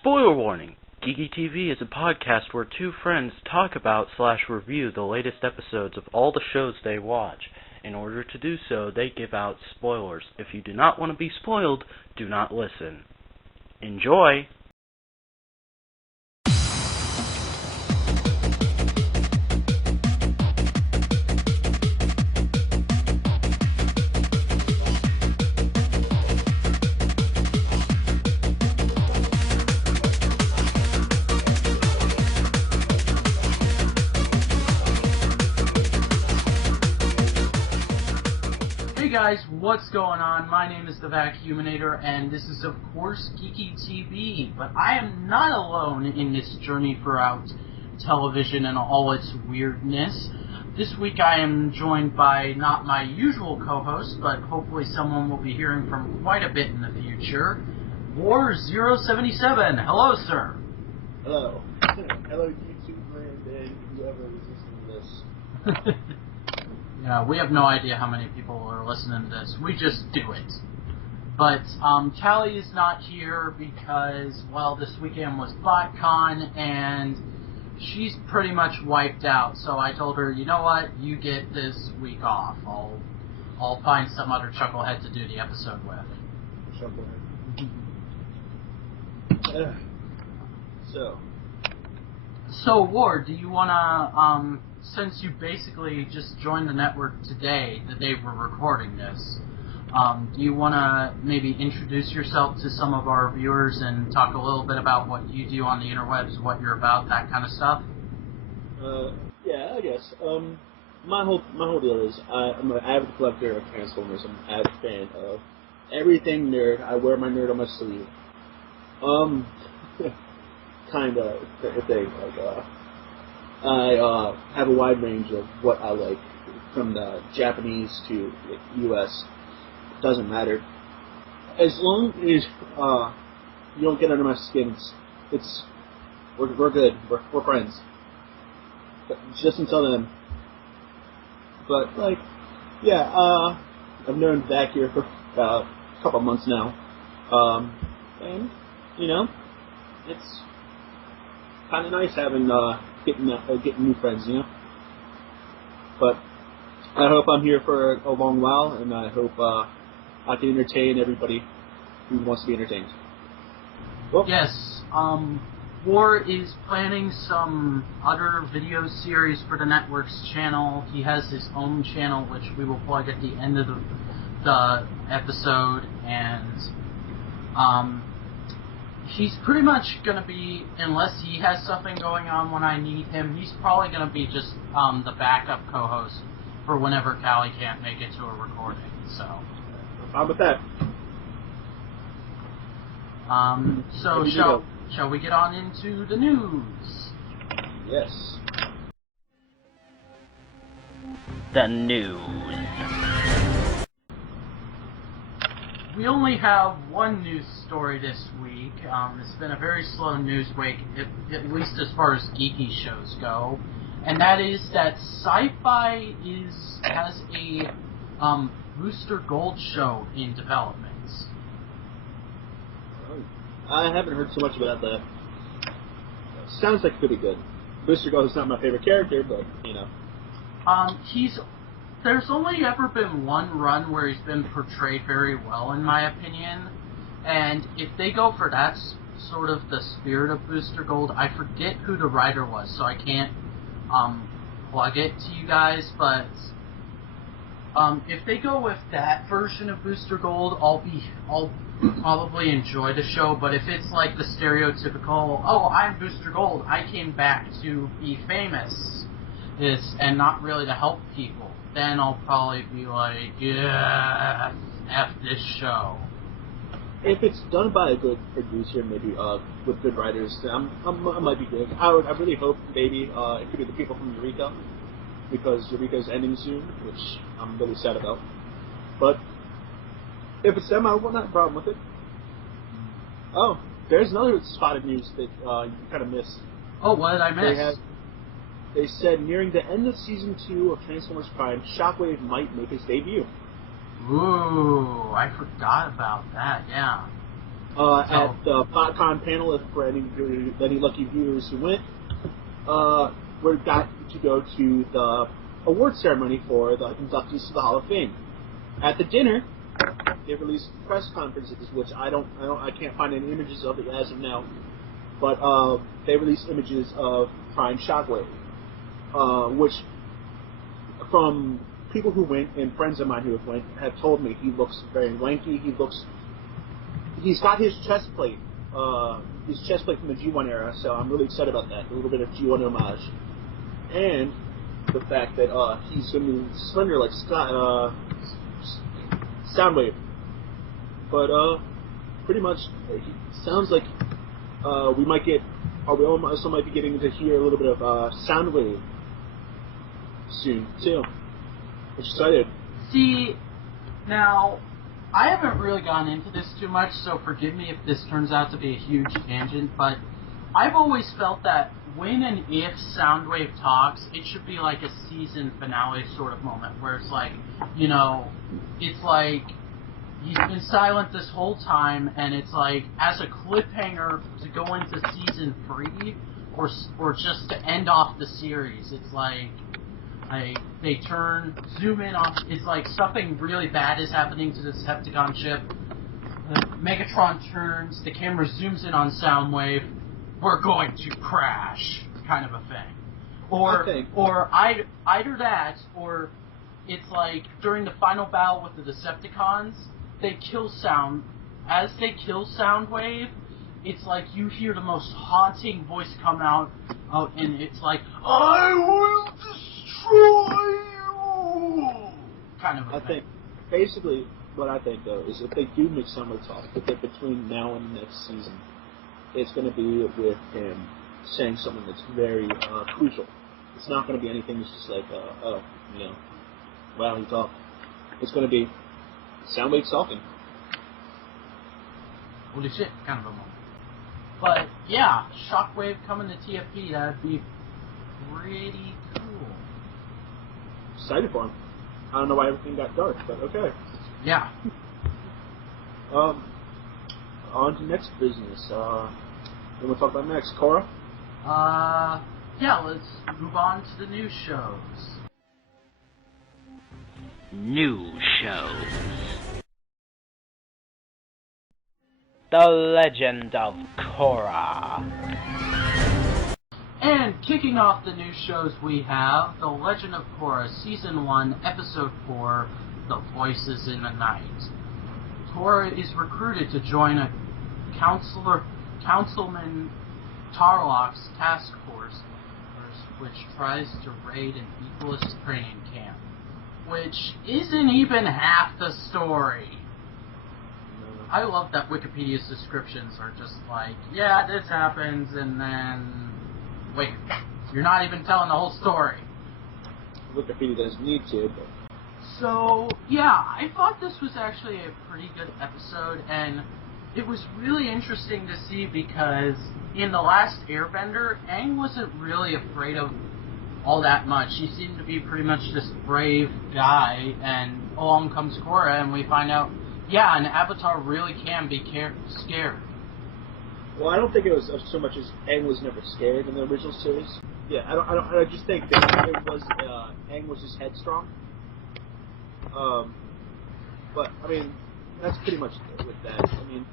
Spoiler warning! Geeky TV is a podcast where two friends talk about/review the latest episodes of all the shows they watch. In order to do so, they give out spoilers. If you do not want to be spoiled, do not listen. Enjoy! Hey guys, what's going on? My name is the Vacuuminator, and this is of course Geeky TV, but I am not alone in this journey throughout television and all its weirdness. This week I am joined by not my usual co-host, but hopefully someone we'll be hearing from quite a bit in the future, War077. Hello, sir. Hello. Hello, YouTube land and whoever is listening to this. Yeah, we have no idea how many people are listening to this. We just do it. But Callie is not here because, well, this weekend was BotCon and she's pretty much wiped out. So I told her, you know what, you get this week off. I'll find some other chucklehead to do the episode with. Chucklehead. So Ward, do you wanna since you basically just joined the network today, the day we're recording this, do you want to maybe introduce yourself to some of our viewers and talk a little bit about what you do on the interwebs, what you're about, that kind of stuff? Yeah, I guess. My whole deal is I'm an avid collector of Transformers. I'm an avid fan of everything nerd. I wear my nerd on my sleeve. Kind of thing. Like, I have a wide range of what I like, from the Japanese to the U.S. It doesn't matter. As long as you don't get under my skin, we're good. We're friends. But just until then. But like, yeah, I've known Zach here for about a couple months now, and you know, it's kind of nice having getting new friends, you know. But I hope I'm here for a long while, and I hope I can entertain everybody who wants to be entertained. Well, yes, War is planning some other video series for the network's channel. He has his own channel, which we will plug at the end of the episode, and he's pretty much going to be, unless he has something going on when I need him, he's probably going to be just the backup co-host for whenever Callie can't make it to a recording. So, how about that? Shall we get on into the news? Yes. The news. We only have one news story this week. It's been a very slow news week, at least as far as geeky shows go, and that is that Syfy has a Booster Gold show in development. I haven't heard so much about that. Sounds like pretty good. Booster Gold is not my favorite character, but you know. There's only ever been one run where he's been portrayed very well, in my opinion. And if they go for that sort of the spirit of Booster Gold, I forget who the writer was, so I can't plug it to you guys. But if they go with that version of Booster Gold, I'll probably enjoy the show. But if it's like the stereotypical, oh, I'm Booster Gold, I came back to be famous, and not really to help people, then I'll probably be like, yeah, F this show. If it's done by a good producer, maybe with good writers, I might be good. I really hope maybe it could be the people from Eureka, because Eureka's ending soon, which I'm really sad about. But if it's them, I won't have a problem with it. Oh, there's another spotted news that you kind of missed. Oh, what did I miss? They said nearing the end of Season 2 of Transformers Prime, Shockwave might make his debut. Ooh, I forgot about that, yeah. At the PodCon panel, for any lucky viewers who went, we got to go to the award ceremony for the inductees to the Hall of Fame. At the dinner, they released press conferences, which I can't find any images of it as of now, but they released images of Prime Shockwave, which from people who went and friends of mine who have went have told me he looks very lanky. He's got his chest plate from the G1 era, so I'm really excited about that. A little bit of G1 homage, and the fact that he's going to be slender like Soundwave. But pretty much, it sounds like we also might be getting to hear a little bit of Soundwave soon too. I'm excited. See, now, I haven't really gone into this too much, so forgive me if this turns out to be a huge tangent, but I've always felt that when and if Soundwave talks, it should be like a season finale sort of moment, where it's like, it's like he's been silent this whole time, and it's like, as a cliffhanger to go into season 3, or just to end off the series, it's like, they zoom in on, it's like something really bad is happening to the Decepticon ship. Megatron turns, the camera zooms in on Soundwave, we're going to crash, kind of a thing. Or either that, or it's like during the final battle with the Decepticons, they kill as they kill Soundwave, it's like you hear the most haunting voice come out, and it's like, I will destroy you! Kind of a thing. Basically, what I think, though, is if they do make Soundwave talk, that between now and next season, it's going to be with him saying something that's very crucial. It's not going to be anything that's just like, wow, he talked. It's going to be Soundwave talking. Holy shit, kind of a moment. But, yeah, Shockwave coming to TFP, that'd be pretty cool. Excited for him. I don't know why everything got dark, but okay. Yeah. On to next business. What do we talk about next? Korra? Yeah, let's move on to the news shows. News shows. The Legend of Korra. And kicking off the news shows, we have The Legend of Korra, Season 1, Episode 4, The Voices in the Night. Korra is recruited to join a Councilman Tarlok's task force, which tries to raid an equalist training camp, which isn't even half the story. I love that Wikipedia's descriptions are just like, yeah, this happens, and then, wait, you're not even telling the whole story. Wikipedia doesn't need to, but... So, yeah, I thought this was actually a pretty good episode, and it was really interesting to see because in The Last Airbender, Aang wasn't really afraid of all that much. He seemed to be pretty much this brave guy, and along comes Korra, and we find out, yeah, an Avatar really can be scared. Well, I don't think it was so much as Aang was never scared in the original series. Yeah, I just think that it was Aang was just headstrong. But I mean, that's pretty much it with that. I mean,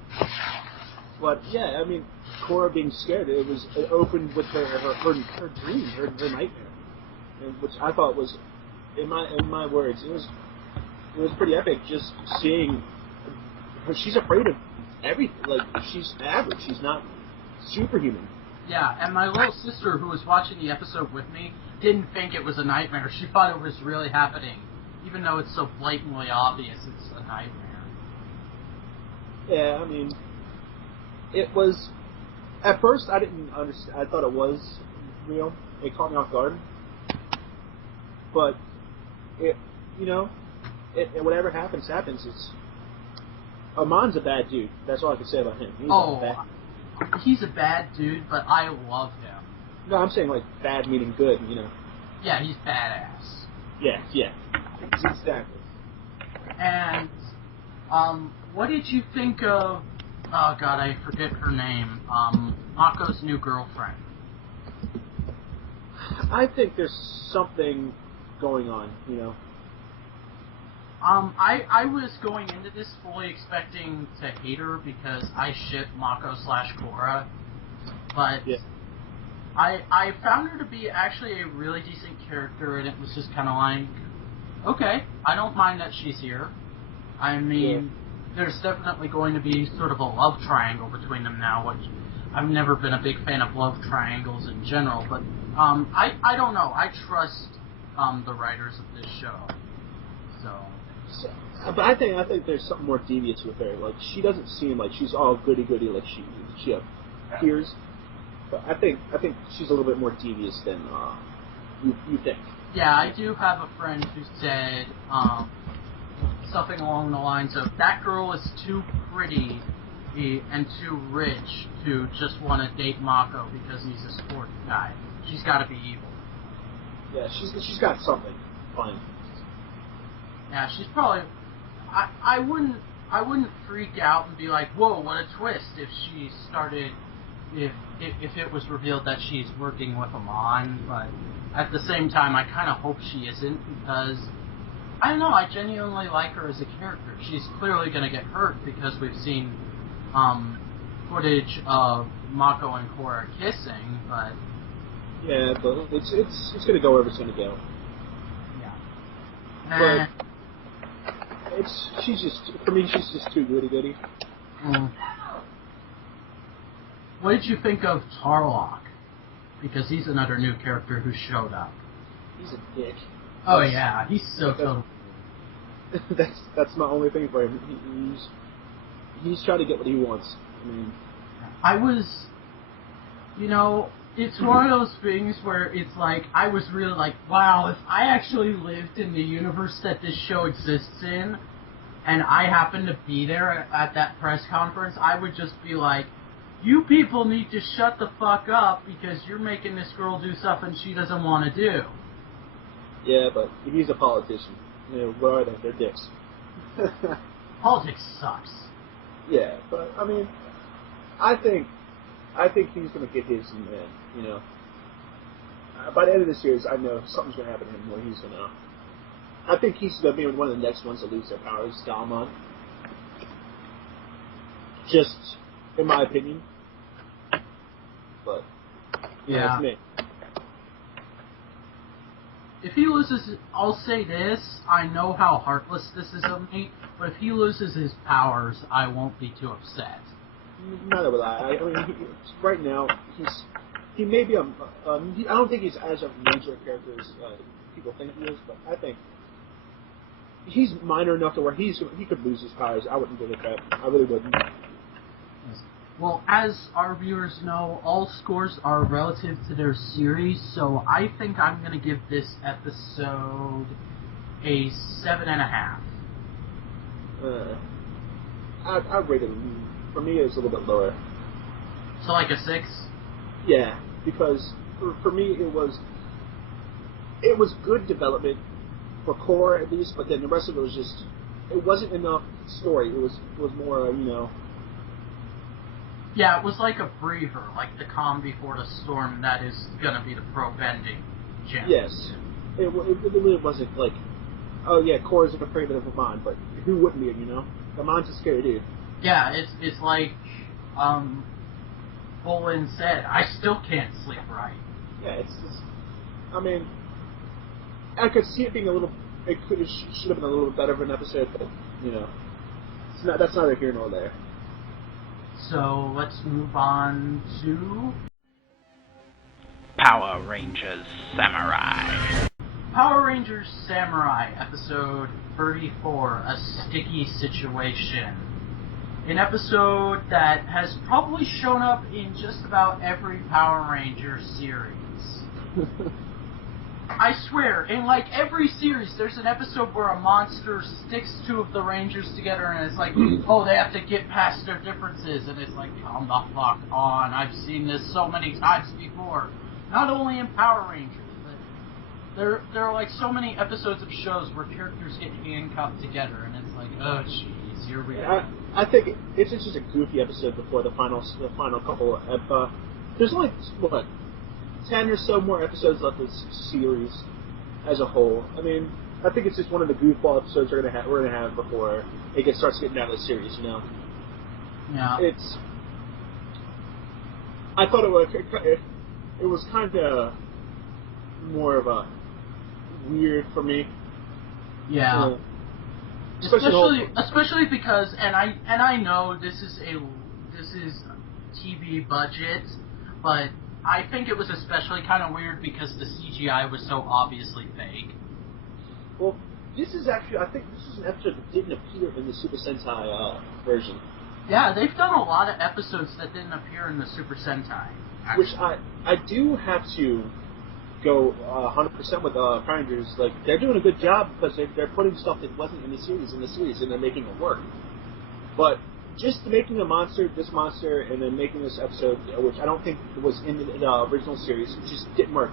but yeah, I mean, Korra being scared, it opened with her dream, her nightmare, which I thought was, in my words, it was pretty epic. Just seeing her, she's afraid of everything. Like, she's average. She's not superhuman. Yeah, and my little sister, who was watching the episode with me, didn't think it was a nightmare. She thought it was really happening, even though it's so blatantly obvious it's a nightmare. Yeah, I mean, it was... At first, I didn't understand. I thought it was real. It caught me off guard. But, whatever happens. It's... Amon's a bad dude. That's all I can say about him. He's a bad dude, but I love him. No, I'm saying, like, bad meaning good, Yeah, he's badass. Yeah. Exactly. And, what did you think of Oh god, I forget her name. Mako's new girlfriend. I think there's something going on, you know. I was going into this fully expecting to hate her because I ship Mako/Korra, but Yeah. I found her to be actually a really decent character, and it was just kind of like, okay, I don't mind that she's here. I mean, there's definitely going to be sort of a love triangle between them now, which I've never been a big fan of love triangles in general, but I don't know. I trust the writers of this show. So, but I think there's something more devious with her. Like, she doesn't seem like she's all goody goody like she appears. But I think she's a little bit more devious than you think. Yeah, I do have a friend who said something along the lines of, that girl is too pretty and too rich to just want to date Mako because he's a sports guy. She's got to be evil. Yeah, she's got something fine. Yeah, she's probably. I wouldn't freak out and be like, whoa, what a twist if she started. If it was revealed that she's working with Amon, but at the same time, I kind of hope she isn't, because I don't know, I genuinely like her as a character. She's clearly going to get hurt because we've seen footage of Mako and Korra kissing, but yeah, but it's going to go wherever it's going to go. Yeah. But she's just too goody goody. What did you think of Tarlock? Because he's another new character who showed up. He's a dick. Oh yeah, he's so total. That's my only thing for him. He's trying to get what he wants. I mean, it's one of those things where it's like, I was really like, wow, if I actually lived in the universe that this show exists in, and I happened to be there at that press conference, I would just be like, you people need to shut the fuck up because you're making this girl do something she doesn't want to do. Yeah, but he's a politician. You know, what are they? They're dicks. Politics sucks. Yeah, but I mean, I think he's going to get his in the end, you know. By the end of the series, I know something's going to happen to him where he's going to... I think he's going to be one of the next ones to lose their powers, Dalmon. Just in my opinion. But, yeah, it's me. If he loses, I'll say this, I know how heartless this is of me, but if he loses his powers, I won't be too upset. Neither will I. I mean, right now, he may be I don't think he's as a major character as people think he is, but I think he's minor enough to where he could lose his powers. I wouldn't give a crap. I really wouldn't. Well, as our viewers know, all scores are relative to their series, so I think I'm going to give this episode a 7.5. I rate it. For me, it's a little bit lower. So like a 6? Yeah, because for me it was good development for Korra at least, but then the rest of it wasn't enough story. It was more Yeah, it was like a breather, like the calm before the storm that is going to be the pro-bending gem. Yes. It really wasn't like, oh yeah, Korra's afraid of Amon, but who wouldn't be, you know? Amon's a scary dude. Yeah, it's like Bolin said, I still can't sleep right. Yeah, it's just, I mean, I could see it being it should have been a little bit better of an episode, but, you know, that's neither here nor there. So let's move on to Power Rangers Samurai. Power Rangers Samurai, episode 34, A Sticky Situation. An episode that has probably shown up in just about every Power Ranger series. I swear, in like every series, there's an episode where a monster sticks two of the Rangers together and it's like, oh, they have to get past their differences, and it's like, come the fuck on, I've seen this so many times before. Not only in Power Rangers, but there are like so many episodes of shows where characters get handcuffed together, and it's like, oh jeez, here we go. I think it's just a goofy episode before the final couple. There's only, what, 10 or so more episodes left of this series as a whole. I mean, I think it's just one of the goofball episodes we're gonna have before starts getting out of the series. You know. Yeah. I thought it was kind of more of a weird for me. Yeah. Especially because, and I know this is TV budget, but I think it was especially kind of weird because the CGI was so obviously fake. Well, I think this is an episode that didn't appear in the Super Sentai version. Yeah, they've done a lot of episodes that didn't appear in the Super Sentai. Actually. Which I do have to go 100% with Power Rangers. Like, they're doing a good job because they're putting stuff that wasn't in the series, and they're making it work. But just making this monster, and then making this episode, which I don't think was in the original series, just didn't work.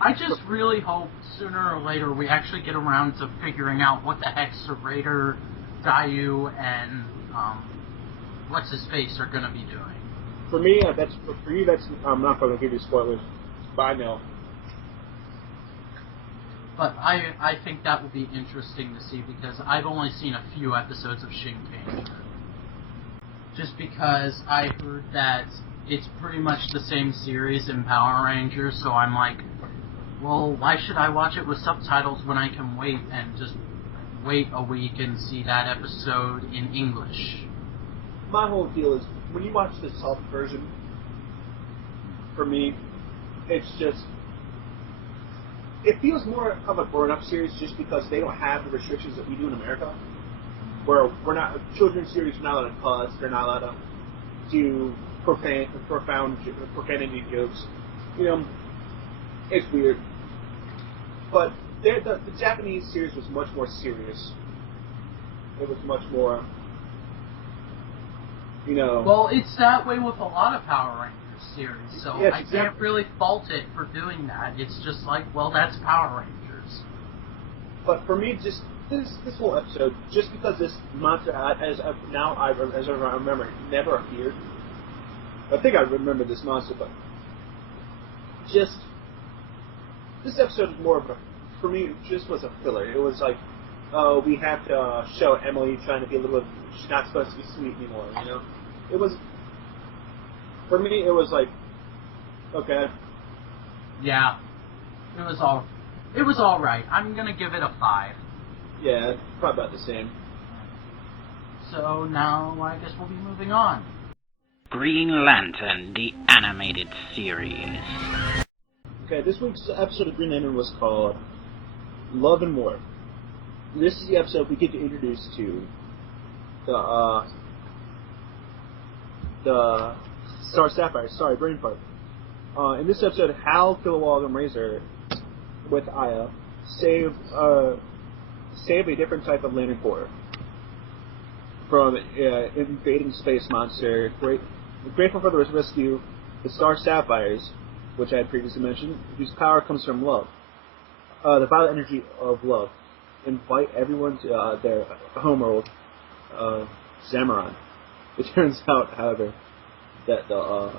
I just really hope sooner or later we actually get around to figuring out what the heck Raider, Dayu, and what's his face are going to be doing. For me, I'm not going to give you spoilers, but I know. But I think that would be interesting to see because I've only seen a few episodes of Shinken. Just because I heard that it's pretty much the same series in Power Rangers, so I'm like, well, why should I watch it with subtitles when I can wait a week and see that episode in English? My whole deal is, when you watch the sub version, for me, it's just, it feels more of a grown-up series just because they don't have the restrictions that we do in America, where we're not, children's series are not allowed to cuss, they're not allowed to do profanity jokes. You know, it's weird. But the Japanese series was much more serious. It was much more, you know... Well, it's that way with a lot of Power Rangers series, so yes, I can't really fault it for doing that. It's just like, well, that's Power Rangers. But for me, just this whole episode, just because this monster, as I remember, it never appeared. I think I remember this monster, but just... This episode is more of a, for me, it just was a filler. It was like, oh, we have to show Emily trying to be a little, she's not supposed to be sweet anymore, you know? It was, for me, it was like, okay. Yeah. It was alright. I'm gonna give it a 5. Yeah, probably about the same. So now, I guess we'll be moving on. Green Lantern, the animated series. Okay, this week's episode of Green Lantern was called Love and War. This is the episode we get to introduce to the Star Sapphire. Sorry, brain fart. In this episode, Hal, Kilowog, and Razor, with Aya, save a different type of Lantern Corps from invading space monster. Grateful for the rescue, the Star Sapphires, which I had previously mentioned, whose power comes from love. The violent energy of love. Invite everyone to their homeworld, Zamaron. It turns out, however, that the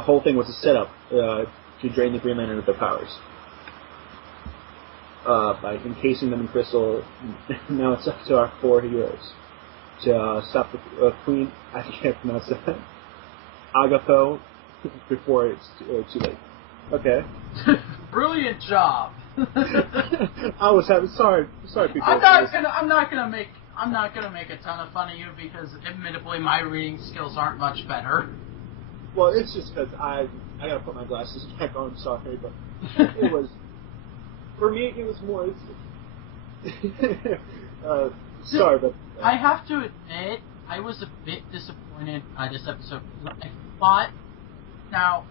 whole thing was a setup to drain the Green Lantern of their powers. By encasing them in crystal, now it's up to our 4 heroes to stop the Queen, I can't pronounce that, Agapo, before it's too late. Okay. Brilliant job. I was having sorry people. I'm not gonna make a ton of fun of you because admittedly my reading skills aren't much better. Well, it's just because I gotta put my glasses back on. Sorry, but it was, for me it was more. Sorry, but I have to admit I was a bit disappointed by this episode. I thought, now,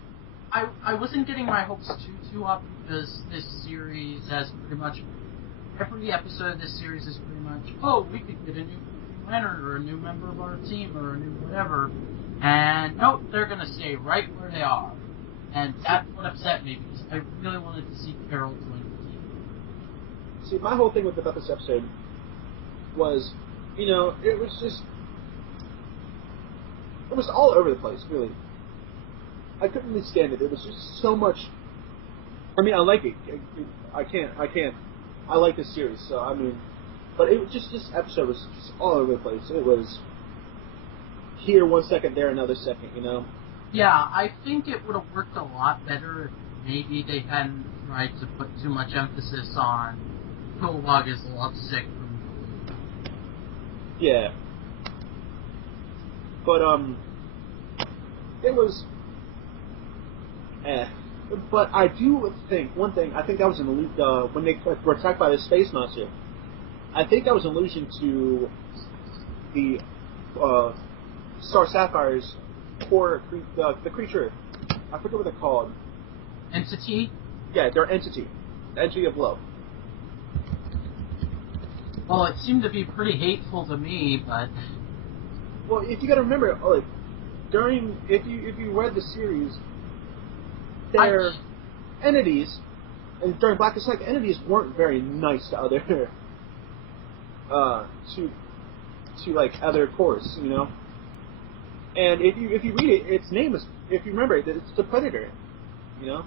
I wasn't getting my hopes too up because this series has pretty much, every episode of this series is pretty much, oh, we could get a new Lantern or a new member of our team or a new whatever, and nope, they're going to stay right where they are. And that's what upset me because I really wanted to see Carol join the team. See, my whole thing about this episode was you know, it was all over the place, really. I couldn't really stand it. It was just so much. I mean, I like it. I can't. I like this series, so I mean, but it was just this episode was just all over the place. It was here 1 second, there another second, you know. Yeah, I think it would have worked a lot better if maybe they hadn't tried to put too much emphasis on Kilowog is lovesick. Yeah. But it was. But I do think one thing. I think that was an allusion when they were attacked by the space monster. I think that was an allusion to the Star Sapphire's core, the creature. I forget what they're called. Entity? Yeah, their entity. The entity of love. Well, it seemed to be pretty hateful to me, but. Well, if you got to remember, like if you read the series, their entities, and during Black Attack, entities weren't very nice to other to like other cores, you know. And if you read it, its name is, if you remember, it's the Predator, you know.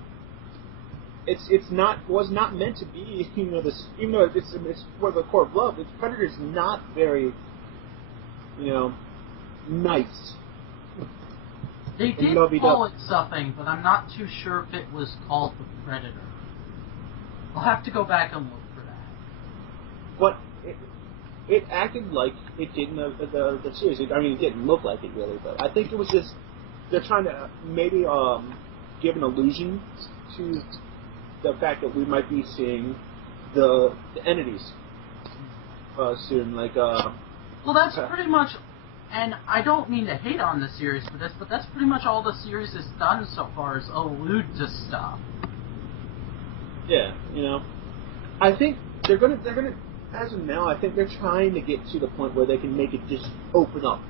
Was not meant to be, you know, this, even though it's for the core of love. The Predator's not very, you know, nice. They did call it something, but I'm not too sure if it was called the Predator. I'll have to go back and look for that. But it acted like it did in the series. I mean, it didn't look like it really, but I think it was just they're trying to maybe give an illusion to the fact that we might be seeing the entities soon. Like, well, that's pretty much. And I don't mean to hate on the series for this, but that's pretty much all the series has done so far is allude to stuff. Yeah, you know, I think they're gonna as of now, I think they're trying to get to the point where they can make it just open up.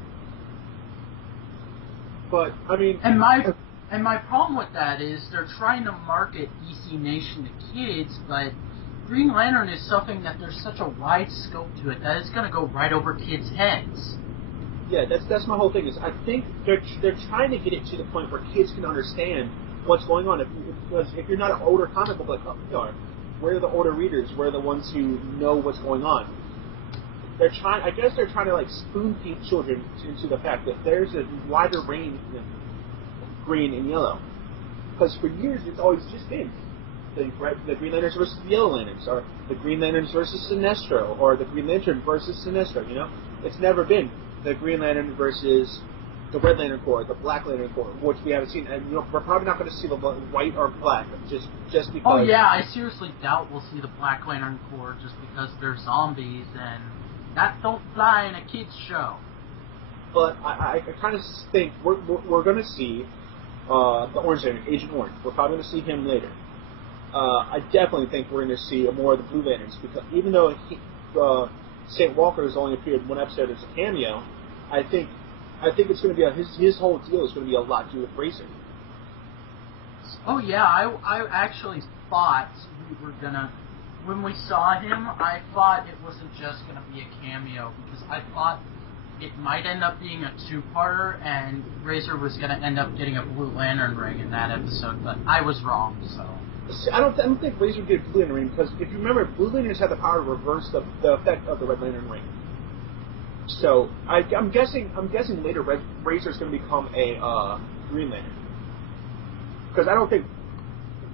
But I mean, and my problem with that is they're trying to market DC Nation to kids, but Green Lantern is something that there's such a wide scope to it that it's gonna go right over kids' heads. Yeah, that's my whole thing. Is I think they're trying to get it to the point where kids can understand what's going on. If you're not an older comic book like we are, we're the older readers. We're the ones who know what's going on. I guess they're trying to like spoon feed children into the fact that there's a wider range than green and yellow. Because for years it's always just been the Green Lanterns versus the Yellow Lanterns, or the Green Lanterns versus Sinestro, or the Green Lantern versus Sinestro. You know, it's never been the Green Lantern versus the Red Lantern Corps, the Black Lantern Corps, which we haven't seen, and you know, we're probably not going to see the white or black, just because. Oh yeah, I seriously doubt we'll see the Black Lantern Corps just because they're zombies and that don't fly in a kids show. But I kind of think we're going to see the Orange Lantern, Agent Orange. We're probably going to see him later. I definitely think we're going to see more of the Blue Lanterns, because even though St. Walker has only appeared in one episode as a cameo, I think it's going to be his whole deal is going to be a lot to do with Razor. Oh yeah, I actually thought we were gonna, when we saw him, I thought it wasn't just gonna be a cameo, because I thought it might end up being a two-parter and Razor was gonna end up getting a Blue Lantern ring in that episode, but I was wrong. So I don't think Razor did Blue Lantern ring, because if you remember, Blue Lanterns have the power to reverse the effect of the Red Lantern ring. So I'm guessing later Razor's going to become a Green Lantern, because I don't think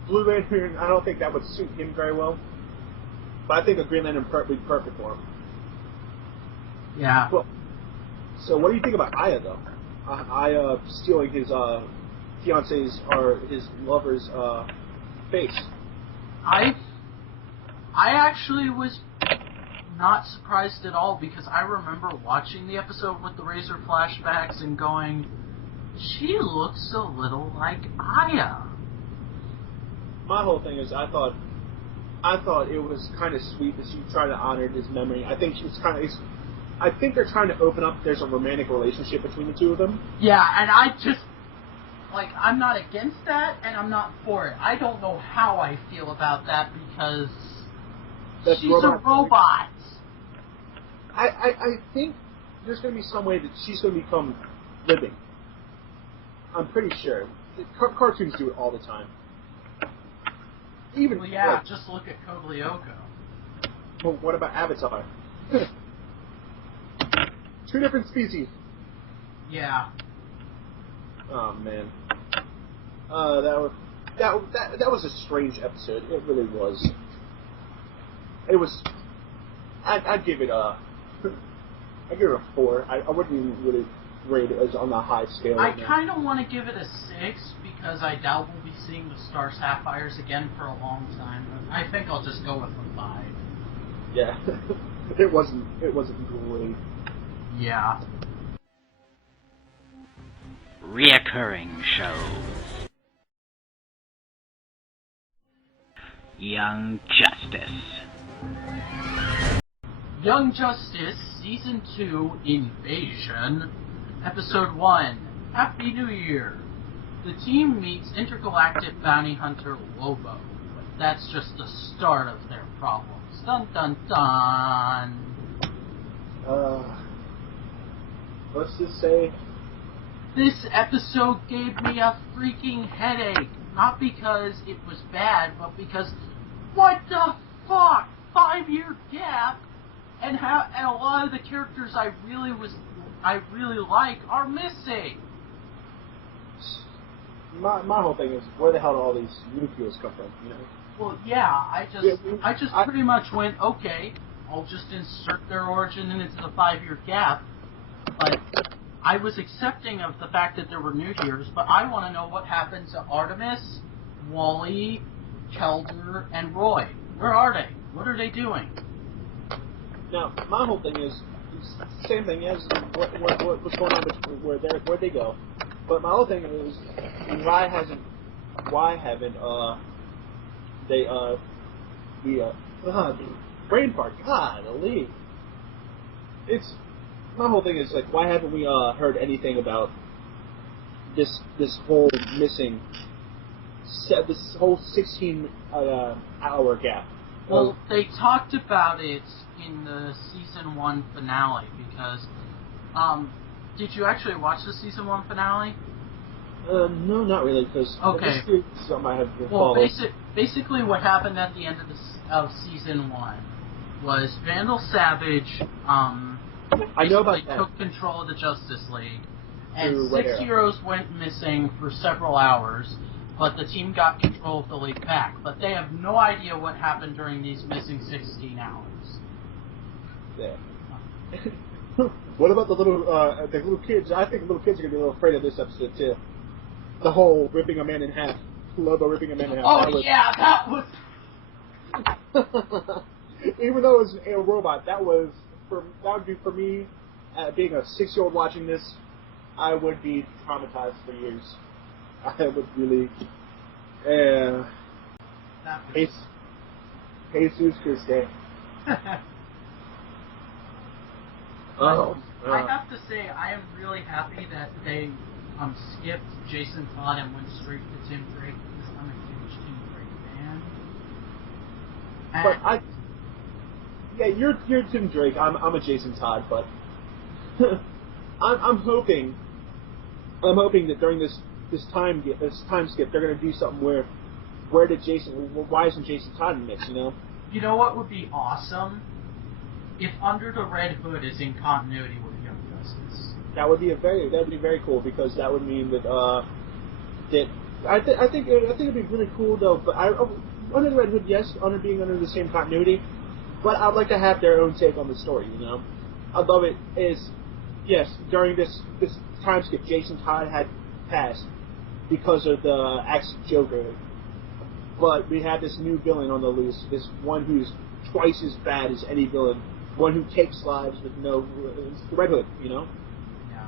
Blue Lantern, I don't think that would suit him very well. But I think a Green Lantern would be perfect for him. Yeah. Well, so what do you think about Aya though? Aya stealing his fiance's or his lover's face. I actually was not surprised at all, because I remember watching the episode with the Razor flashbacks and going, she looks a little like Aya. My whole thing is I thought it was kind of sweet that she tried to honor his memory. I think I think they're trying to open up. There's a romantic relationship between the two of them. Yeah, and I just I'm not against that, and I'm not for it. I don't know how I feel about that, because she's a robot. I think there's going to be some way that she's going to become living. I'm pretty sure. Cartoons do it all the time. Even well, yeah, just look at Koglioko. Well, what about Avatar? Two different species. Yeah. Oh man. That was a strange episode. It really was. It was. I'd give it a. I'd give it a 4. I wouldn't even really rate it as on the high scale. I kind of want to give it a 6 because I doubt we'll be seeing the Star Sapphires again for a long time. But I think I'll just go with a 5. Yeah. It wasn't great. Yeah. Reoccurring shows. Young Justice. Young Justice, Season 2, Invasion, Episode 1, Happy New Year. The team meets intergalactic bounty hunter Lobo, but that's just the start of their problems. Dun dun dun! Let's just say... This episode gave me a freaking headache. Not because it was bad, but because, what the fuck? 5-year gap, and a lot of the characters I really like are missing. My whole thing is, where the hell do all these new fuels come from? You know. Well, yeah, I just pretty much went, okay, I'll just insert their origin into the 5-year gap, but I was accepting of the fact that there were new heroes, but I want to know what happened to Artemis, Wally, Kelder, and Roy. Where are they? What are they doing? Now, my whole thing is the same thing as what's going on between where they go. But my whole thing is why haven't brain fart? Golly. It's my whole thing is like, why haven't we heard anything about this whole missing this whole 16-hour gap? Well, they talked about it in the season 1 finale because did you actually watch the season 1 finale? No, not really, because okay. This is something I have to follow. Well, basically what happened at the end of season 1 was Vandal Savage took control of the Justice League, and 6 heroes went missing for several hours, but the team got control of the league back. But they have no idea what happened during these missing 16 hours. Yeah. What about the little kids? I think the little kids are going to be a little afraid of this episode, too. The whole ripping a man in half. Lobo ripping a man in half. Oh, that was... Even though it was a robot, that would be for me, being a 6-year-old watching this, I would be traumatized for years. I would really... Jesus Christ. I have to say, I am really happy that they skipped Jason Todd and went straight to Tim Drake, because I'm a huge Tim Drake fan. You're Tim Drake. I'm a Jason Todd, but I'm hoping that during this time skip, they're going to do something where why isn't Jason Todd in the mix? You know. You know what would be awesome? If Under the Red Hood is in continuity with Young Justice. That would be very cool, because that would mean that I think it'd be really cool though. But Under the Red Hood, yes, being under the same continuity, but I'd like to have their own take on the story. You know, I'd love it. Yes, during this time skip, Jason Todd had passed because of the accident Joker, but we had this new villain on the loose. This one who's twice as bad as any villain. One who takes lives with it's the Red Hood, you know? Yeah.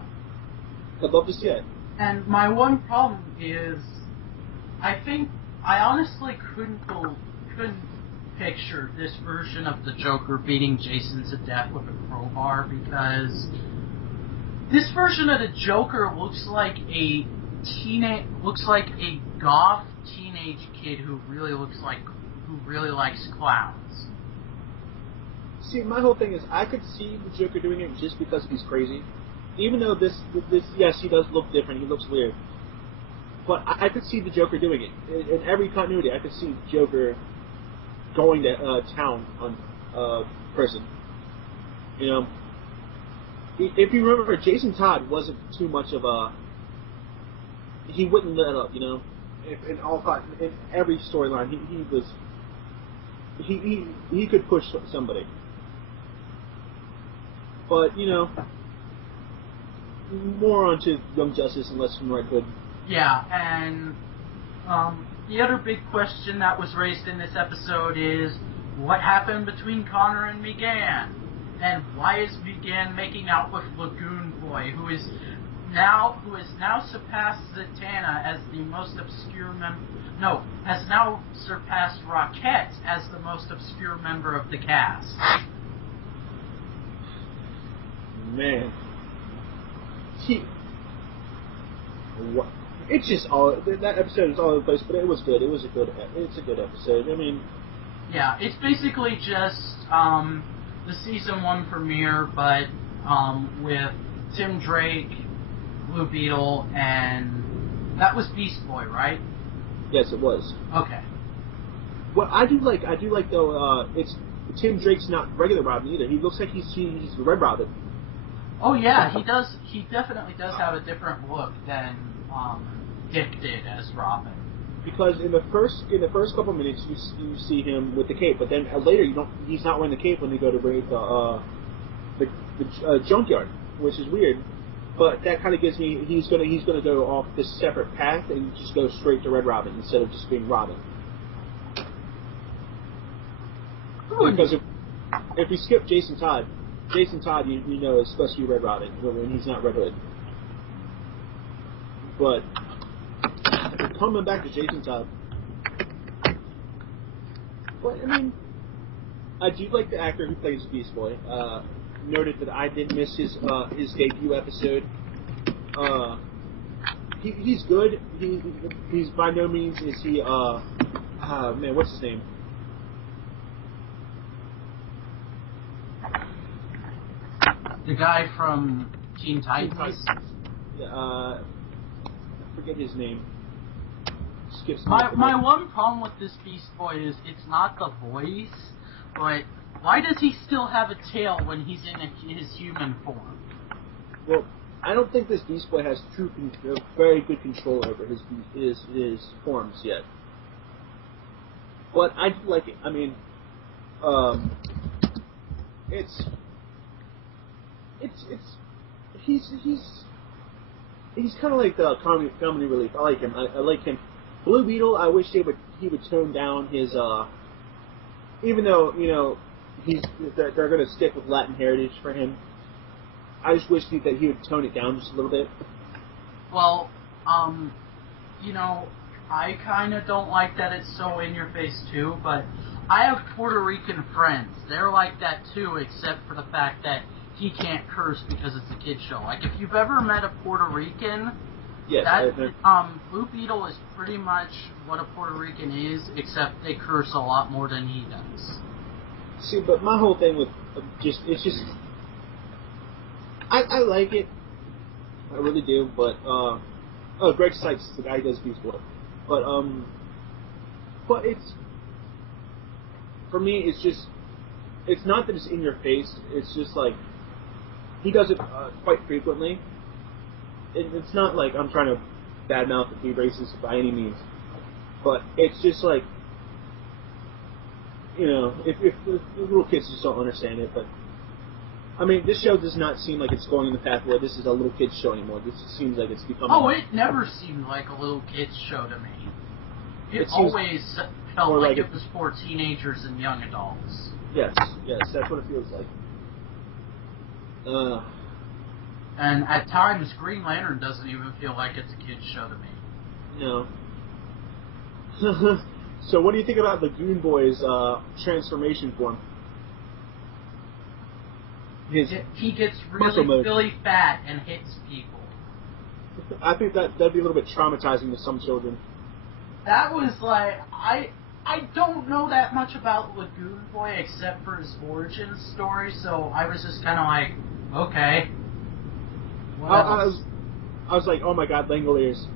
I'd love to see it. And my one problem is, I honestly couldn't picture this version of the Joker beating Jason to death with a crowbar, because this version of the Joker looks like a goth teenage kid who really likes clowns. See, my whole thing is I could see the Joker doing it just because he's crazy. Even though this, yes, he does look different. He looks weird. But I could see the Joker doing it. In every continuity, I could see Joker going to town on person. You know, if you remember, Jason Todd wasn't too much of a. He wouldn't let up. You know, in every storyline, he was. He could push somebody. But you know, more onto Young Justice and less from Red Hood. Yeah, and the other big question that was raised in this episode is what happened between Connor and Megan, and why is Megan making out with Lagoon Boy, who has now surpassed Zatanna as the most obscure member. No, has now surpassed Rocket as the most obscure member of the cast. Man, it's just all that episode is all over the place, but it was good. It's a good episode. I mean, yeah, it's basically just the season 1 premiere, but with Tim Drake, Blue Beetle, and that was Beast Boy, right? Yes, it was. Okay. Well, I do like though. It's Tim Drake's not regular Robin either. He looks like he's the Red Robin. Oh yeah, he does. He definitely does have a different look than Dick did as Robin. Because in the first couple minutes you see him with the cape, but then later he's not wearing the cape when they go to raid the junkyard, which is weird. But that kind of gives me he's gonna go off this separate path and just go straight to Red Robin instead of just being Robin. Because if we skip Jason Todd we know is supposed to be Red Robin when he's not Red Hood. But coming back to Jason Todd, but I mean, I do like the actor who plays Beast Boy. Noted that I did miss his debut episode. He's good. He's by no means is he. Man, what's his name? The guy from Teen Titans. Yeah, I forget his name. Skips my one problem with this Beast Boy is it's not the voice, but why does he still have a tail when he's in his human form? Well, I don't think this Beast Boy has very good control over his forms yet. But I do like it. I mean, he's kind of like the comedy relief. I like him. I like him. Blue Beetle, I wish he would tone down his even though they're going to stick with Latin heritage for him. I just wish that he would tone it down just a little bit. Well, I kind of don't like that it's so in your face too, but I have Puerto Rican friends. They're like that too, except for the fact that he can't curse because it's a kid's show. Like, if you've ever met a Puerto Rican, yes, Blue Beetle is pretty much what a Puerto Rican is, except they curse a lot more than he does. See, but my whole thing with I like it. I really do, but Greg Sykes is the guy who does Beast Boy. But it's for me. It's not that it's in your face. It's just like he does it quite frequently. It's not like I'm trying to badmouth and be racist by any means, but it's just like if little kids just don't understand it. But I mean, this show does not seem like it's going in the path where this is a little kids show anymore. This seems like it's becoming. Oh, it never seemed like a little kids show to me. It always felt like it was for teenagers and young adults. Yes, that's what it feels like. And at times, Green Lantern doesn't even feel like it's a kid's show to me. No. So what do you think about Lagoon Boy's transformation form? He gets really fat and hits people. I think that'd be a little bit traumatizing to some children. That was like, I I don't know that much about Lagoon Boy except for his origin story, so I was just kind of like, okay. I was like, oh my god, Langoliers.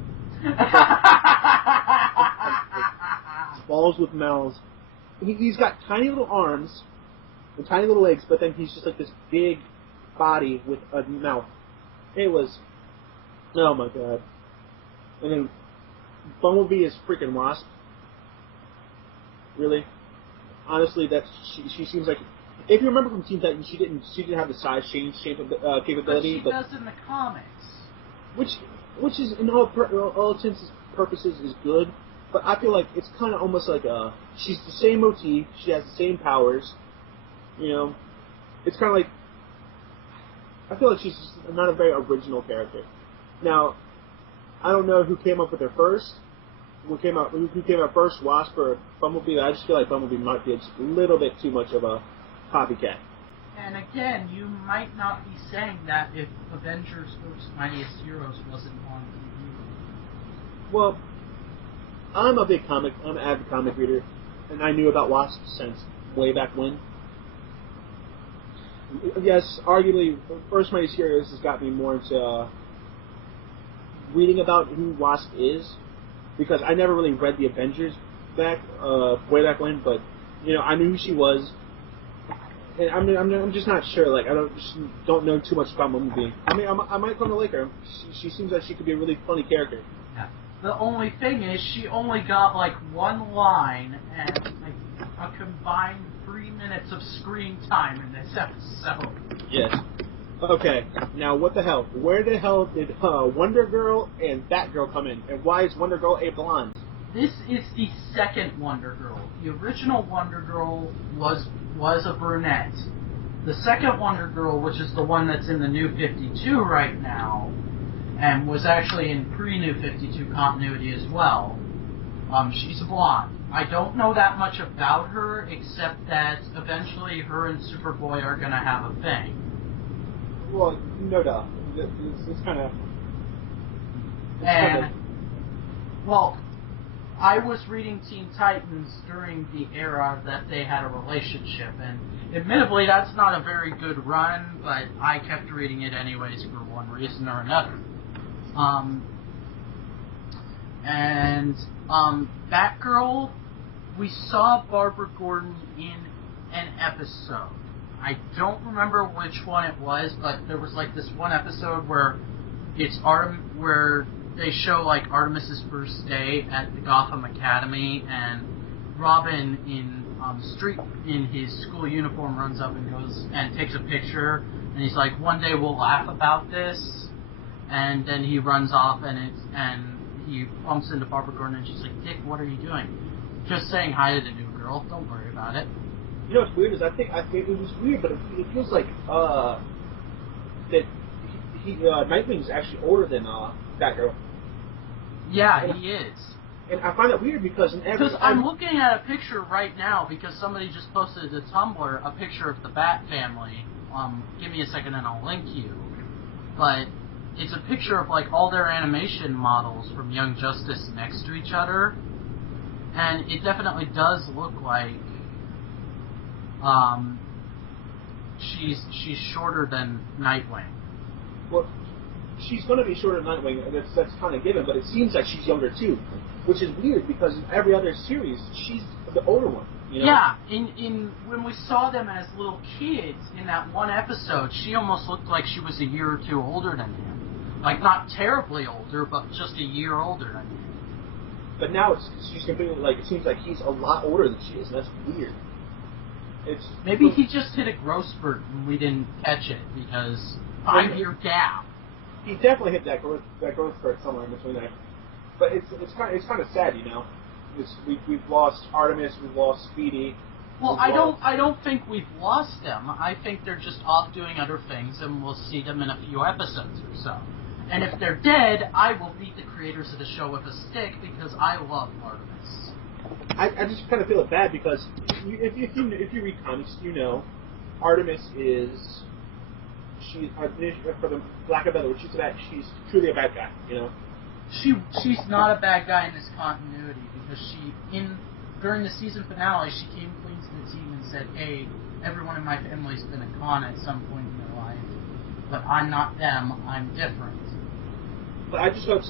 Balls with mouths. He's got tiny little arms and tiny little legs, but then he's just like this big body with a mouth. It was, oh my god. And then Bumblebee is freaking Wasp. Really? Honestly, she seems like, if you remember from Teen Titans, she didn't have the size change capability. But she does in the comics. Which is, in all intents and purposes, is good. But I feel like it's kind of almost like she's the same motif, she has the same powers, you know. It's kind of like, I feel like she's just not a very original character. Now, I don't know who came up with her first. Who came out first, Wasp or Bumblebee? I just feel like Bumblebee might be just a little bit too much of a copycat. And again, you might not be saying that if Avengers Earth's Mightiest Heroes wasn't on TV. Well, I'm an avid comic reader, and I knew about Wasp since way back when. Yes, arguably, Earth's Mightiest Heroes has got me more into reading about who Wasp is, because I never really read the Avengers way back when, but, you know, I knew who she was. And I'm just not sure. Like, I don't know too much about Bumblebee. I mean, I might come to like her. She seems like she could be a really funny character. Yeah. The only thing is, she only got like one line and like a combined 3 minutes of screen time in this episode. Yes. Okay. Now, what the hell? Where the hell did Wonder Girl and Batgirl come in? And why is Wonder Girl a blonde? This is the second Wonder Girl. The original Wonder Girl was a brunette. The second Wonder Girl, which is the one that's in the New 52 right now, and was actually in pre-New 52 continuity as well, she's a blonde. I don't know that much about her, except that eventually her and Superboy are going to have a thing. Well, no doubt. It's kind of... Well, I was reading Teen Titans during the era that they had a relationship, and admittedly that's not a very good run, but I kept reading it anyways for one reason or another. Batgirl, we saw Barbara Gordon in an episode. I don't remember which one it was, but there was like this one episode where where they show like Artemis's first day at the Gotham Academy, and Robin in his school uniform runs up and goes and takes a picture, and he's like, "One day we'll laugh about this," and then he runs off and he bumps into Barbara Gordon, and she's like, "Dick, what are you doing?" "Just saying hi to the new girl. Don't worry about it." You know what's weird is I think it was weird, but it feels like that Nightwing's actually older than Batgirl. Yeah, he is. And I find that weird because I'm looking at a picture right now because somebody just posted to Tumblr a picture of the Bat family. Give me a second and I'll link you. But it's a picture of like all their animation models from Young Justice next to each other, and it definitely does look like she's shorter than Nightwing. Well, she's going to be shorter than Nightwing, and that's kind of given, but it seems like she's younger too, which is weird because in every other series, she's the older one. You know? Yeah, in when we saw them as little kids in that one episode, she almost looked like she was a year or two older than him. Like, not terribly older, but just a year older than him. But now she's completely, like, it seems like he's a lot older than she is, and that's weird. Maybe he just hit a growth spurt and we didn't catch it because 5-year gap. He definitely hit that growth spurt somewhere in between there. But it's kind of sad, you know. We've lost Artemis, we've lost Speedy. Well, I don't think we've lost them. I think they're just off doing other things, and we'll see them in a few episodes or so. And if they're dead, I will beat the creators of the show with a stick because I love Artemis. I just kind of feel it bad because if you read comics, you know, Artemis is for the lack of a better word, she's truly a bad guy, you know. She's not a bad guy in this continuity because in during the season finale, she came clean to the team and said, "Hey, everyone in my family's been a con at some point in their life, but I'm not them. I'm different." But I just hope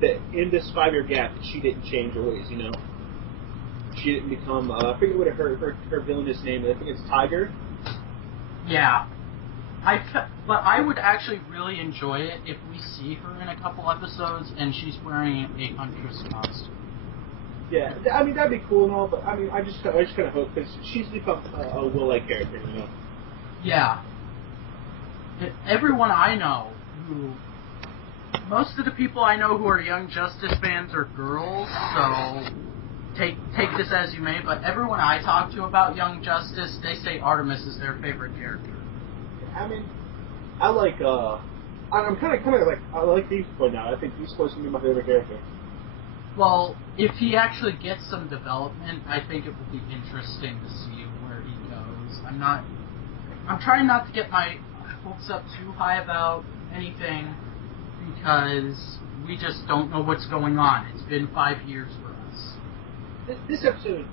that in this 5-year gap, she didn't change her ways. She didn't become. I forget what her villainous name is. I think it's Tiger. Yeah. But I would actually really enjoy it if we see her in a couple episodes and she's wearing a huntress costume. Yeah, I mean that'd be cool and all, but I mean I just kind of hope because she's become a Will-like character, Yeah. Everyone I know most of the people I know who are Young Justice fans are girls, so take this as you may. But everyone I talk to about Young Justice, they say Artemis is their favorite character. I mean, I like. I'm kind of like I like Beast Boy now. I think Beast Boy's gonna be my favorite character. Well, if he actually gets some development, I think it will be interesting to see where he goes. I'm trying not to get my hopes up too high about anything because we just don't know what's going on. It's been 5 years for us. This episode,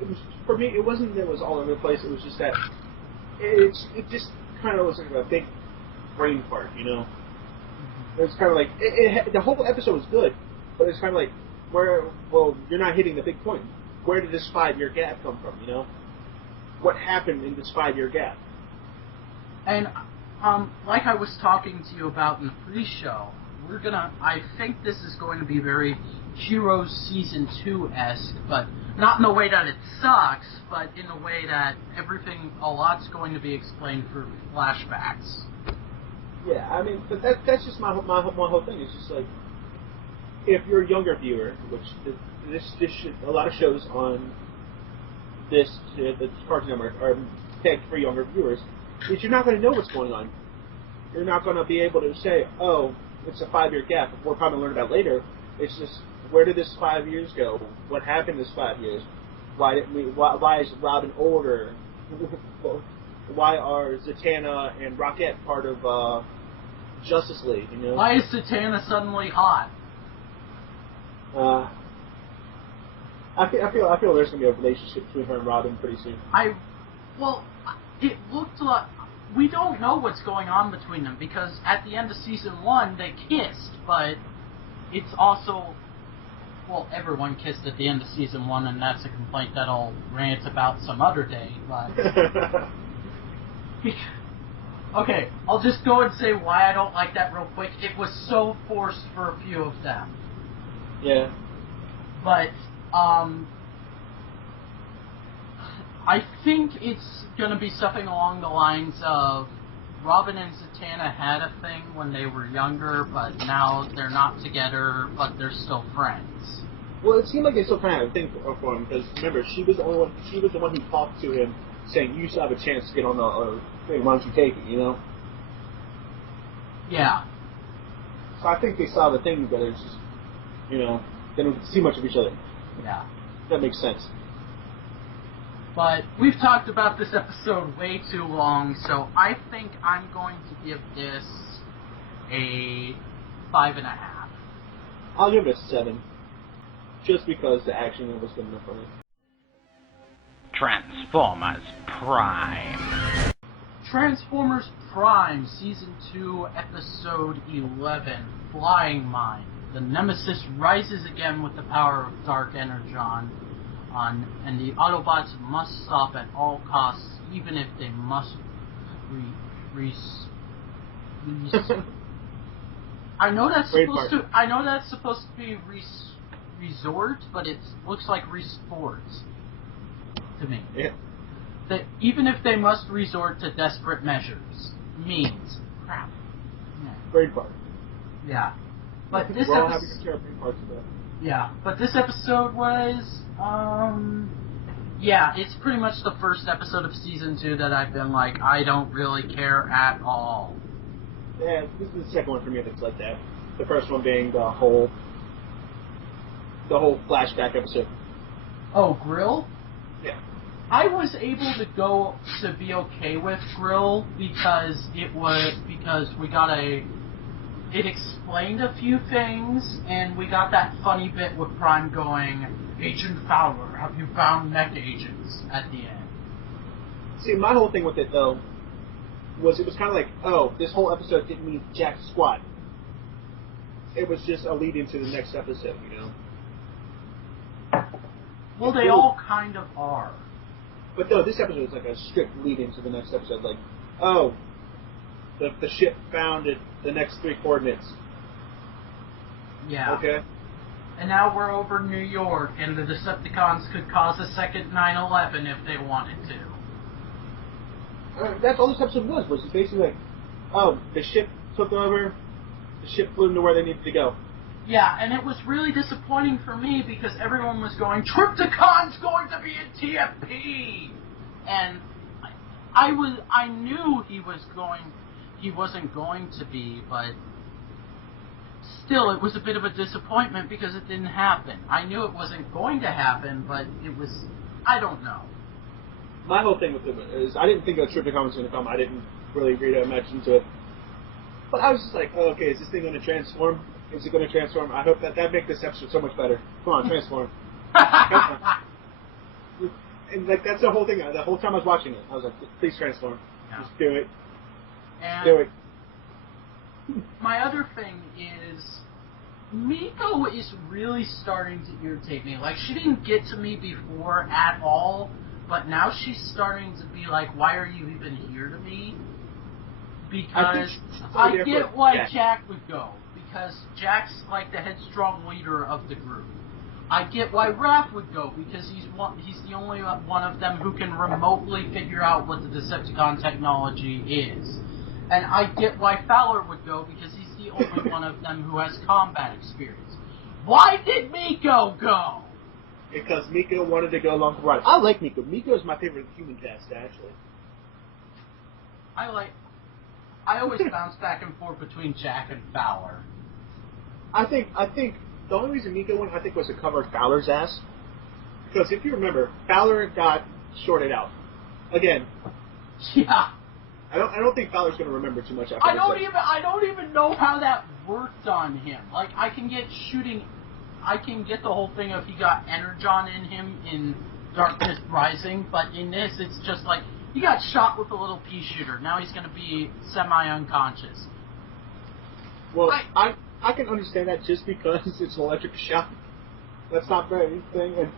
it was for me. It wasn't that it was all over the place. It was just that it just kind of was like a big brain fart, It was kind of like the whole episode was good. But it's kind of like, you're not hitting the big point. Where did this 5-year gap come from, What happened in this 5-year gap? And, like I was talking to you about in the pre-show, I think this is going to be very Heroes Season 2-esque, but not in the way that it sucks, but in the way that a lot's going to be explained through flashbacks. Yeah, I mean, but that's just my whole thing. It's just like, if you're a younger viewer, which a lot of shows on the Cartoon Network are pegged for younger viewers, is you're not going to know what's going on. You're not going to be able to say, "Oh, it's a 5-year gap." We're probably learn about later. It's just, where did this 5 years go? What happened this 5 years? Why is Robin older? Why are Zatanna and Rocket part of Justice League? Why is Zatanna suddenly hot? I feel there's gonna be a relationship between her and Robin pretty soon. It looked like we don't know what's going on between them because at the end of season 1 they kissed, but it's also everyone kissed at the end of season 1, and that's a complaint that I'll rant about some other day. But okay, I'll just go and say why I don't like that real quick. It was so forced for a few of them. Yeah. But, I think it's going to be something along the lines of Robin and Zatanna had a thing when they were younger, but now they're not together, but they're still friends. Well, it seemed like they still kind of had a thing for him, because remember, she was the one who talked to him, saying, "You still have a chance to get on the thing, why don't you take it, Yeah. So I think they saw the thing together, it's just, they don't see much of each other. Yeah. That makes sense. But we've talked about this episode way too long, so I think I'm going to give this a 5.5. I'll give it a 7. Just because the action was good enough for me. Transformers Prime. Transformers Prime, Season 2, Episode 11, Flying Mind. The Nemesis rises again with the power of Dark Energon, and the Autobots must stop at all costs, even if they must I know that's supposed to be resort, but it looks like resports to me. Yeah. That even if they must resort to desperate measures, means crap. Yeah. Brain fart. Yeah. But this we're all having to care brain parts of that. Yeah, but this episode was, it's pretty much the first episode of Season 2 that I've been like, I don't really care at all. Yeah, this is the second one for me that's like that. The first one being the whole flashback episode. Oh, Grill? Yeah. I was able to be okay with Grill because it explained a few things, and we got that funny bit with Prime going, Agent Fowler, have you found mech agents at the end? See, my whole thing with it, though, was it was kind of like, oh, this whole episode didn't mean jack squat. It was just a lead into the next episode, you know? Well, they all kind of are. But no, this episode is like a strict lead into the next episode. Like, oh, the ship found the next 3 coordinates. Yeah. Okay. And now we're over New York, and the Decepticons could cause a second 9/11 if they wanted to. That's all this episode was basically like, oh, the ship took over, the ship flew them to where they needed to go. Yeah, and it was really disappointing for me because everyone was going, Trypticon's going to be in TFP! And I knew he wasn't going to be, but still, it was a bit of a disappointment because it didn't happen. I knew it wasn't going to happen, but it was, I don't know. My whole thing with it is I didn't think a Trypticon was going to come. I didn't really agree to much into it. But I was just like, oh, okay, is this thing going to transform? Is it going to transform? I hope that makes this episode so much better. Come on, transform. And like that's the whole thing. The whole time I was watching it, I was like, please transform. Yeah. Just do it. And do it. My other thing is, Miko is really starting to irritate me. Like, she didn't get to me before at all, but now she's starting to be like, why are you even here to me? Because I get why Jack would go. Because Jack's like the headstrong leader of the group. I get why Raph would go, because he's the only one of them who can remotely figure out what the Decepticon technology is. And I get why Fowler would go, because he's the only one of them who has combat experience. Why did Miko go? Because Miko wanted to go along the ride. I like Miko. Miko is my favorite human cast, actually. I always bounce back and forth between Jack and Fowler. I think the only reason Miko went, I think, was to cover Fowler's ass. Because if you remember, Fowler got shorted out. Again. Yeah. I don't think Fowler's going to remember too much after I don't even know how that worked on him. Like, I can get the whole thing of he got Energon in him in Darkness Rising, but in this, it's just like, he got shot with a little pea shooter. Now he's going to be semi-unconscious. Well, I can understand that just because it's an electric shock. That's not very thing, and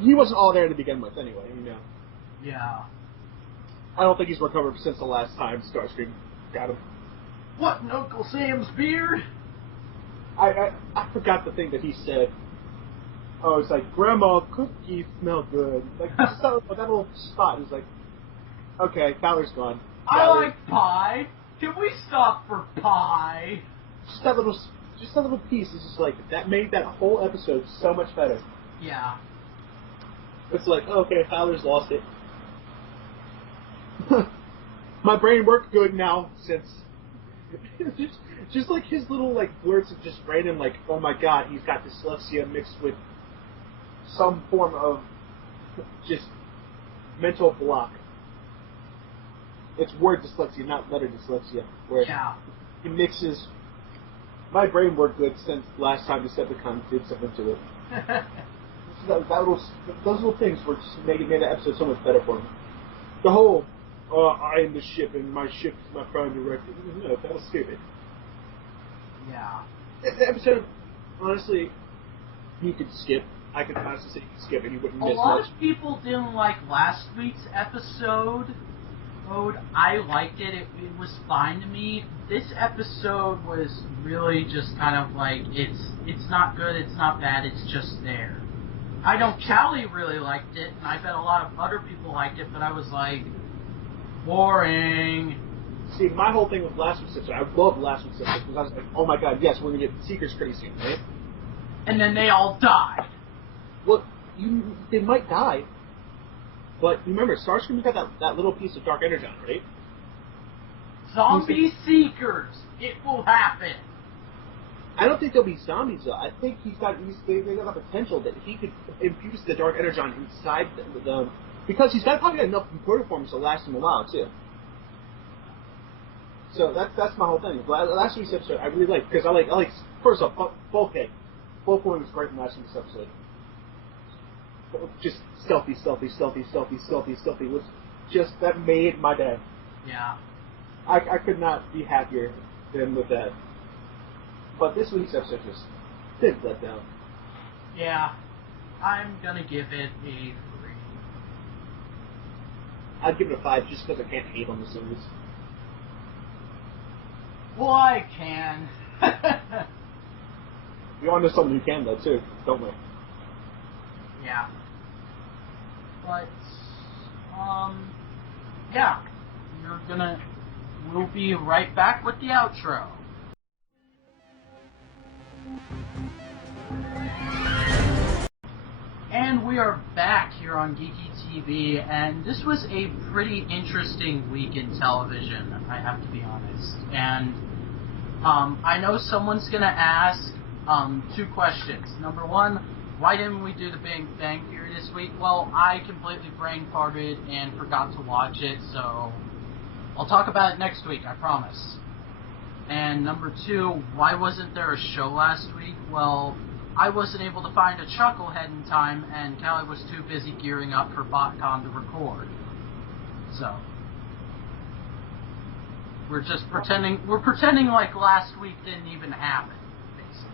he wasn't all there to begin with anyway, you know. Yeah. I don't think he's recovered since the last time Starscream got him. What, Uncle Sam's beard? I forgot the thing that he said. Oh, it's like, Grandma, cookies smell good. Like, just that little spot. He's like, okay, Fowler's gone. I like pie. Can we stop for pie? Just that little piece is just like, that made that whole episode so much better. Yeah. It's like, oh, okay, Fowler's lost it. My brain worked good now since just like his little like blurts of just random like, oh my god, he's got dyslexia mixed with some form of just mental block. It's word dyslexia, not letter dyslexia. Where he mixes. My brain worked good since last time Decepticon did something to it. Those little things were just made the episode so much better for me. The whole, I am the ship and my ship is my prime directive. No, that was stupid. Yeah. The episode, honestly, you could skip. I could honestly say you could skip and you wouldn't miss much. A lot of people didn't like last week's episode. I liked it. It was fine to me. This episode was really just kind of like, it's not good, it's not bad, it's just there. I know Callie really liked it, and I bet a lot of other people liked it, but I was like, boring. See, my whole thing with last week's episode, I loved last week's episode, because I was like, oh my god, yes, we're going to get Seekers pretty soon, right? And then they all died. Well, they might die. But remember, Starscream's got that little piece of dark energon, right? Zombie Seekers! It will happen! I don't think they'll be zombies, though. I think they got the potential that he could infuse the dark energon inside the because he's probably got enough protoforms to last him a while, too. So that's my whole thing. Last week's episode, I really liked, because I like first off, Bulkhead. Bulkhead was great in last week's episode. just stealthy, was just, that made my day. Yeah. I could not be happier than with that. But this week's episode just did let down. Yeah. I'm gonna give it a 3. I'd give it a 5 just because I can't hate on the series. Well, I can. We all know someone who can, though, too, don't we? Yeah. But, yeah. We'll be right back with the outro. And we are back here on Geeky TV, and this was a pretty interesting week in television, I have to be honest. And I know someone's going to ask 2 questions. Number 1, why didn't we do the Big Bang Theory this week? Well, I completely brain farted and forgot to watch it, so I'll talk about it next week, I promise. And number 2, why wasn't there a show last week? Well, I wasn't able to find a chucklehead in time, and Callie was too busy gearing up for BotCon to record. So, we're pretending like last week didn't even happen, basically.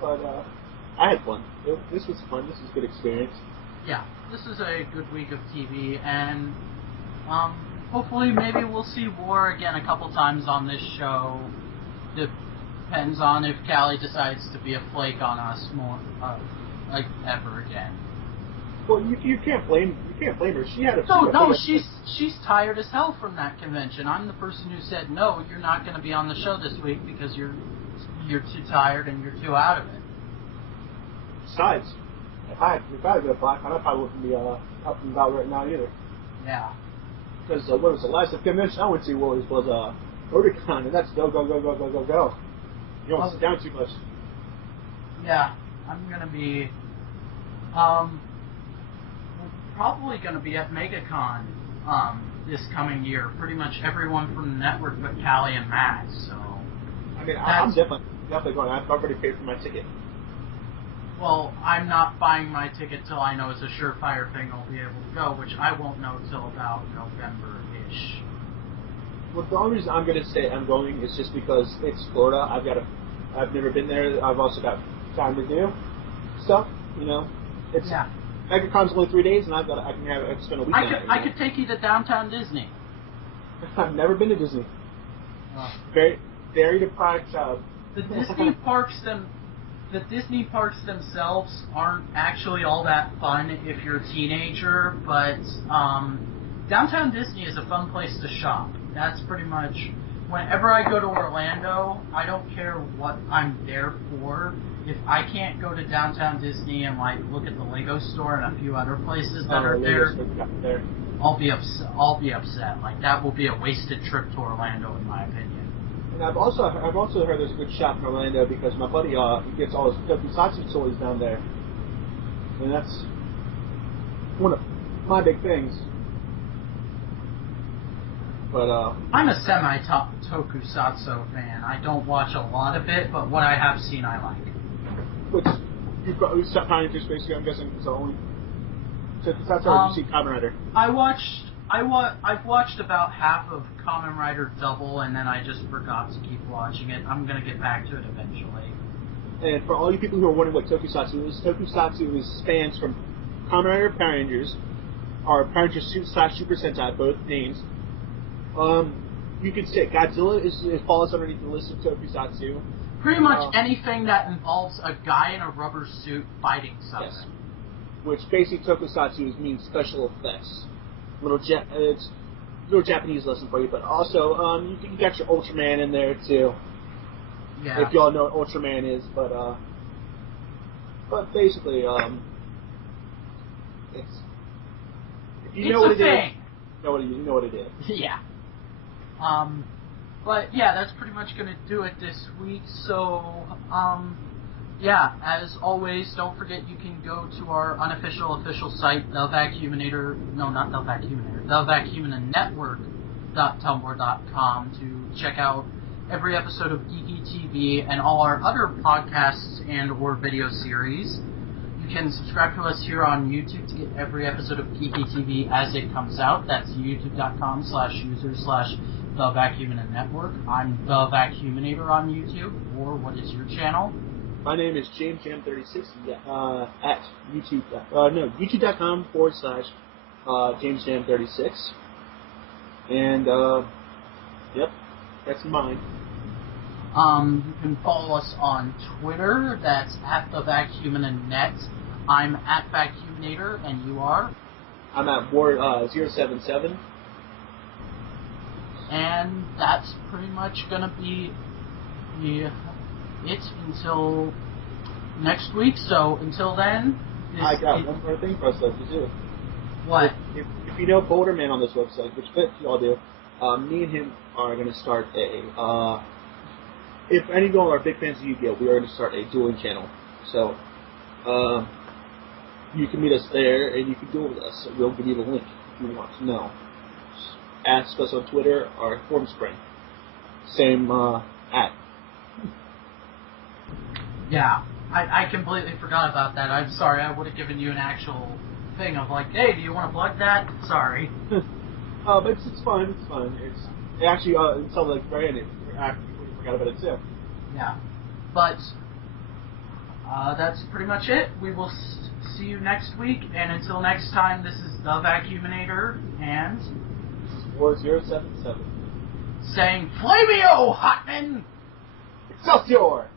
But, I had fun. This was fun. This was a good experience. Yeah, this is a good week of TV, and, hopefully maybe we'll see War again a couple times on this show. Depends on if Callie decides to be a flake on us more, like ever again. Well, you can't blame her. She had a no. She's tired as hell from that convention. I'm the person who said no. You're not going to be on the show this week because you're too tired and you're too out of it. Besides, if I had been a black man, I probably wouldn't be up and about right now either. Yeah. Because what was the last convention I went to was Otakon, and that's go. You don't sit down too much. Yeah, I'm gonna be probably gonna be at MegaCon this coming year. Pretty much everyone from the network but Callie and Matt. So I mean, I'm definitely going. I've already paid for my ticket. Well, I'm not buying my ticket till I know it's a surefire thing I'll be able to go, which I won't know till about November-ish. Well, the only reason I'm going to say I'm going is just because it's Florida. I've never been there. I've also got time to do stuff. It's MegaCon's only 3 days, and I can spend a weekend. I could take you to downtown Disney. I've never been to Disney. Oh. Very, very deprived child. The Disney parks themselves aren't actually all that fun if you're a teenager, but downtown Disney is a fun place to shop. That's pretty much, whenever I go to Orlando, I don't care what I'm there for. If I can't go to downtown Disney and look at the Lego store and a few other places that are there, I'll be upset. That will be a wasted trip to Orlando, in my opinion. And I've also heard there's a good shop in Orlando because my buddy he gets all his tokusatsu toys down there, and that's one of my big things. But I'm a semi-tokusatsu fan. I don't watch a lot of it, but what I have seen, I like. Which you've got Power Rangers, basically. I'm guessing it's only tokusatsu, or have you seen Kamen Rider? I've watched about half of Kamen Rider Double, and then I just forgot to keep watching it. I'm gonna get back to it eventually. And for all you people who are wondering what tokusatsu spans from Kamen Rider, Power Rangers, or Power Rangers Super Sentai, both names. You could say Godzilla falls underneath the list of tokusatsu. Pretty much anything that involves a guy in a rubber suit fighting something. Yes. Which basically tokusatsu means special effects. It's a little Japanese lesson for you, but also you got your Ultraman in there too. Yeah. If y'all know what Ultraman is, but basically it's if you know what it is, you know what it is. Yeah. But yeah, that's pretty much gonna do it this week. So yeah, as always, don't forget you can go to our official site, thevacuuminatnetwork.tumblr.com to check out every episode of Geeky TV and all our other podcasts and or video series. can subscribe to us here on YouTube to get every episode of Geeky TV as it comes out. That's youtube.com/user/the vacuuminator. I'm the vacuuminator on YouTube. Or what is your channel? My name is JamesJam36 at YouTube. YouTube.com/JamesJam36. And, yep, that's mine. You can follow us on Twitter. That's at the vacuuminator. I'm at vacuuminator, and you are? I'm at Ward077. And that's pretty much gonna be it until next week. So until then, I got one more thing for us though to do. What? If you know Boulder Man on this website, which bet you all do, me and him are going to start if any of you are big fans of Yu-Gi-Oh, we are going to start a dueling channel. So, you can meet us there and you can duel with us. We'll give you the link if you want to know. Just ask us on Twitter or Formspring. Same at. Yeah, I completely forgot about that. I'm sorry. I would have given you an actual thing of like, hey, do you want to plug that? Sorry. But it's fine. It's fine. It's actually until like very end, I forgot about it too. Yeah, but that's pretty much it. We will see you next week, and until next time, this is the Vacuuminator and This is War077 saying Flamio Hotman! Excelsior!